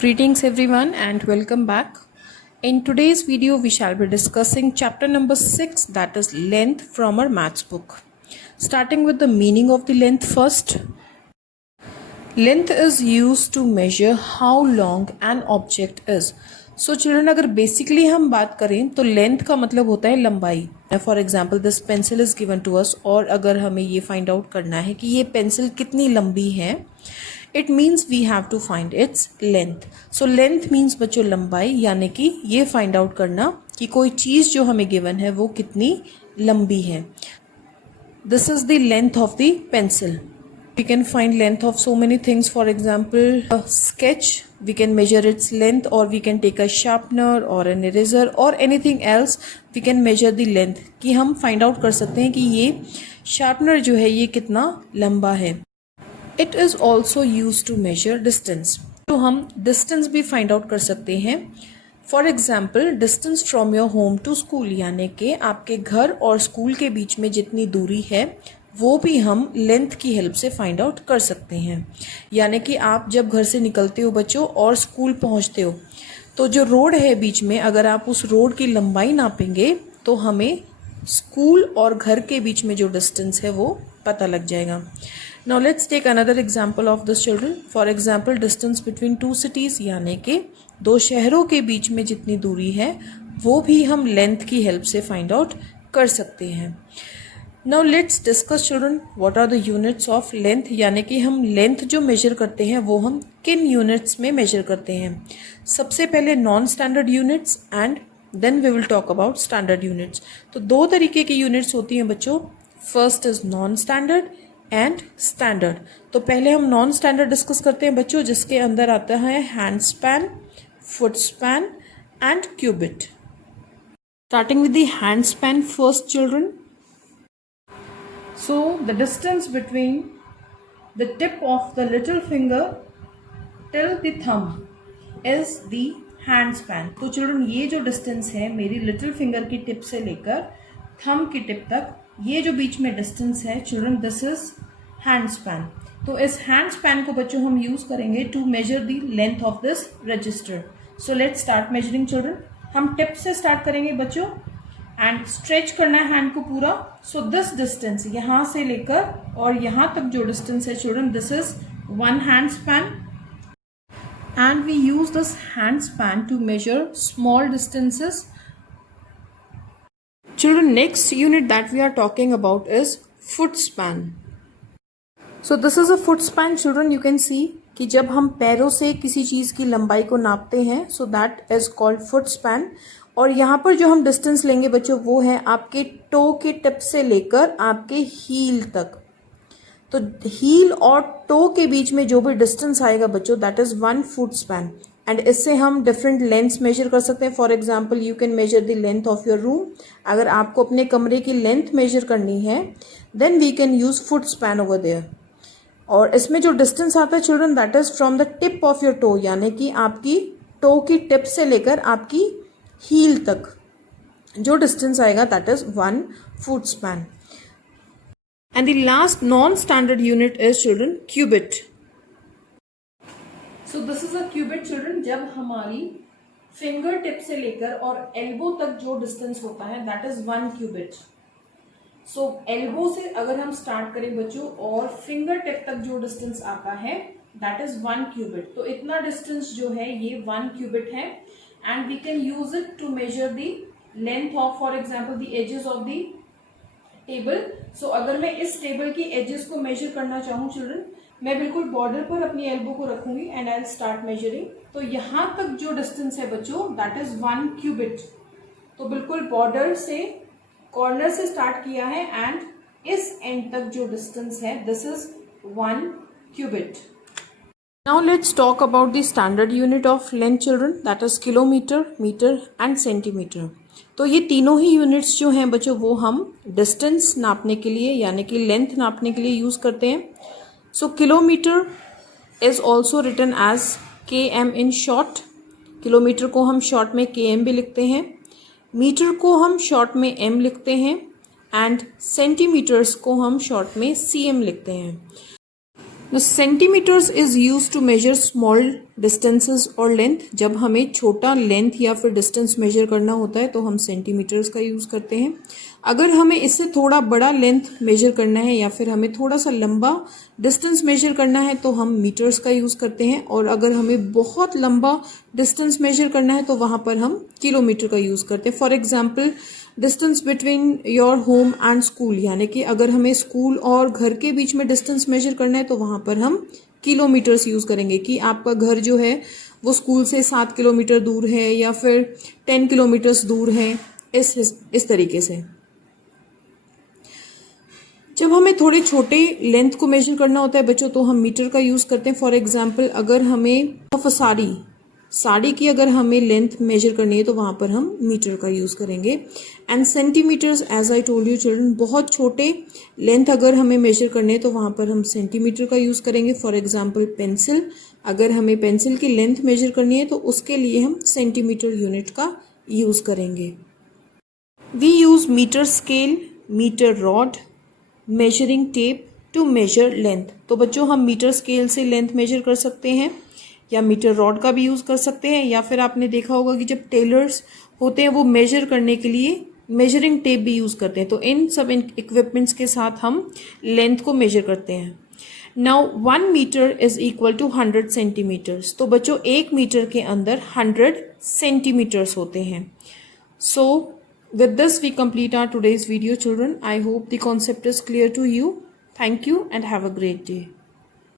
Greetings everyone and welcome back. In today's video we shall be discussing chapter number 6, that is length, from our maths book. Starting with the meaning of the length first. Length is used to measure how long an object is. So children, अगर basically हम बात करें तो length का मतलब होता है लंबाई. For example, this pencil is given to us और अगर हमें ये find out करना है कि ये pencil कितनी लंबी है, it means we have to find its length. So length means बच्चों लंबाई, यानी कि ये find out करना कि कोई चीज़ जो हमें given है वो कितनी लंबी है. This is the length of the pencil. We can find length of so many things. For example, a sketch, we can measure its length, or we can take a sharpener or an eraser or anything else. We can measure the length कि हम find out कर सकते हैं कि ये sharpener जो है ये कितना लंबा है. It is also used to measure distance. तो हम distance भी find out कर सकते हैं. For example, distance from your home to school, यानी कि आपके घर और स्कूल के बीच में जितनी दूरी है वो भी हम लेंथ की हेल्प से फाइंड आउट कर सकते हैं. यानी कि आप जब घर से निकलते हो बच्चों और स्कूल पहुंचते हो तो जो रोड है बीच में, अगर आप उस रोड की लंबाई नापेंगे तो हमें स्कूल और घर के बीच में जो डिस्टेंस है वो पता लग जाएगा. Now let's take another example of this children. For example, distance between two cities, यानी कि दो शहरों के बीच में जितनी दूरी है वो भी हम लेंथ की हेल्प से फाइंड आउट कर सकते हैं. Now let's discuss children what are the units of length, यानी कि हम लेंथ जो मेजर करते हैं वो हम किन यूनिट्स में मेजर करते हैं. सबसे पहले non standard units and then we will talk about standard units. तो दो तरीके की यूनिट्स होती हैं बच्चों. First is non standard and standard. तो पहले हम नॉन स्टैंडर्ड डिस्कस करते हैं बच्चों, जिसके अंदर आता है hand span, foot span and cubit. Starting with the hand span first children. So the distance between the tip of the little finger till the thumb is the hand span. तो children ये जो distance है मेरी little finger की tip से लेकर thumb की tip तक, ये जो बीच में distance है children, this is hand span. तो इस hand span को बच्चों हम use करेंगे to measure the length of this register. So let's start measuring children. हम tip से start करेंगे बच्चों एंड स्ट्रेच करना है हैंड को पूरा. सो दिस डिस्टेंस यहाँ से लेकर और यहाँ तक जो डिस्टेंस है children, this is one hand span and we use this hand span to measure small distances. Children, next unit that we are talking about is foot span. So this is a foot span children. You can see कि जब हम पैरों से किसी चीज की लंबाई को नापते हैं, so that is called foot span. और यहाँ पर जो हम डिस्टेंस लेंगे बच्चों वो है आपके टो के टिप से लेकर आपके हील तक. तो हील और टो के बीच में जो भी डिस्टेंस आएगा बच्चों, that is one foot span. And इससे हम डिफरेंट लेंथ्स मेजर कर सकते हैं. For example, you can measure the length of your room. अगर आपको अपने कमरे की लेंथ मेजर करनी है then we can use foot span over there. और इसमें जो डिस्टेंस आता है children, that is from the tip of your toe, यानी कि आपकी टो की टिप से लेकर आपकी हील तक जो डिस्टेंस आएगा that is one foot span. And the last non standard unit is children cubit. So this is a cubit children. जब हमारी फिंगर टिप से लेकर और एल्बो तक जो डिस्टेंस होता है that is one cubit. So elbow से अगर हम स्टार्ट करें बच्चों और फिंगर टिप तक जो डिस्टेंस आता है दैट इज वन क्यूबिट. तो इतना डिस्टेंस जो है ये वन क्यूबिट है. And we can use it to measure the length of, for example, the edges of the table. So अगर मैं इस टेबल की edges को measure करना चाहूँ children, मैं बिल्कुल border पर अपनी एल्बो को रखूंगी and I'll start measuring. तो यहाँ तक जो distance है बच्चों that is one cubit. तो बिल्कुल border से corner से start किया है and इस end तक जो distance है this is one cubit. Now let's talk about the standard unit of length children, that is kilometer, meter and centimeter. तो ये तीनों ही यूनिट्स जो हैं बच्चों वो हम डिस्टेंस नापने के लिए यानी कि लेंथ नापने के लिए यूज़ करते हैं. So kilometre is also written as km in short. Kilometre को हम शॉर्ट में km भी लिखते हैं, मीटर को हम शॉर्ट में m लिखते हैं एंड सेंटीमीटर्स को हम शॉर्ट में cm लिखते हैं. The centimeters is used to measure small distances और लेंथ, जब हमें छोटा लेंथ या फिर डिस्टेंस मेजर करना होता है तो हम सेंटीमीटर्स का यूज़ करते हैं। अगर हमें इससे थोड़ा बड़ा लेंथ मेजर करना है या फिर हमें थोड़ा सा लंबा डिस्टेंस मेजर करना है तो हम मीटर्स का यूज़ करते हैं, और अगर हमें बहुत लंबा डिस्टेंस मेजर करना है तो वहाँ पर हम किलोमीटर का यूज़ करते हैं। For example distance between your home and school, यानी कि अगर हमें स्कूल और घर के बीच में डिस्टेंस मेजर करना है तो वहाँ पर हम किलोमीटर्स यूज़ करेंगे कि आपका घर जो है वो स्कूल से 7 किलोमीटर दूर है या फिर 10 किलोमीटर्स दूर है, इस तरीके से। जब हमें थोड़े छोटे लेंथ को मेजर करना होता है बच्चों तो हम मीटर का यूज़ करते हैं। फॉर एग्जांपल अगर हमें साड़ी की अगर हमें लेंथ मेजर करनी है तो वहाँ पर हम मीटर का यूज़ करेंगे। And centimetres, as I told you children, बहुत छोटे लेंथ अगर हमें मेजर करने हैं तो वहाँ पर हम सेंटीमीटर का यूज़ करेंगे। फॉर एग्जांपल पेंसिल, अगर हमें पेंसिल की लेंथ मेजर करनी है तो उसके लिए हम सेंटीमीटर यूनिट का यूज़ करेंगे। We use metre scale, metre rod, measuring tape to measure length. तो बच्चों हम मीटर स्केल से लेंथ मेजर कर सकते हैं या मीटर रॉड का भी यूज़ कर सकते हैं, या फिर आपने देखा होगा कि जब टेलर्स होते हैं वो मेजर करने के लिए मेजरिंग टेप भी यूज़ करते हैं। तो इन सब इक्विपमेंट्स के साथ हम लेंथ को मेजर करते हैं। Now 1 metre is equal to 100 centimetres. तो बच्चों 1 मीटर के अंदर 100 सेंटीमीटर्स होते हैं। सो with this we complete our today's video children. I hope the concept is clear to you. Thank you and have a great day.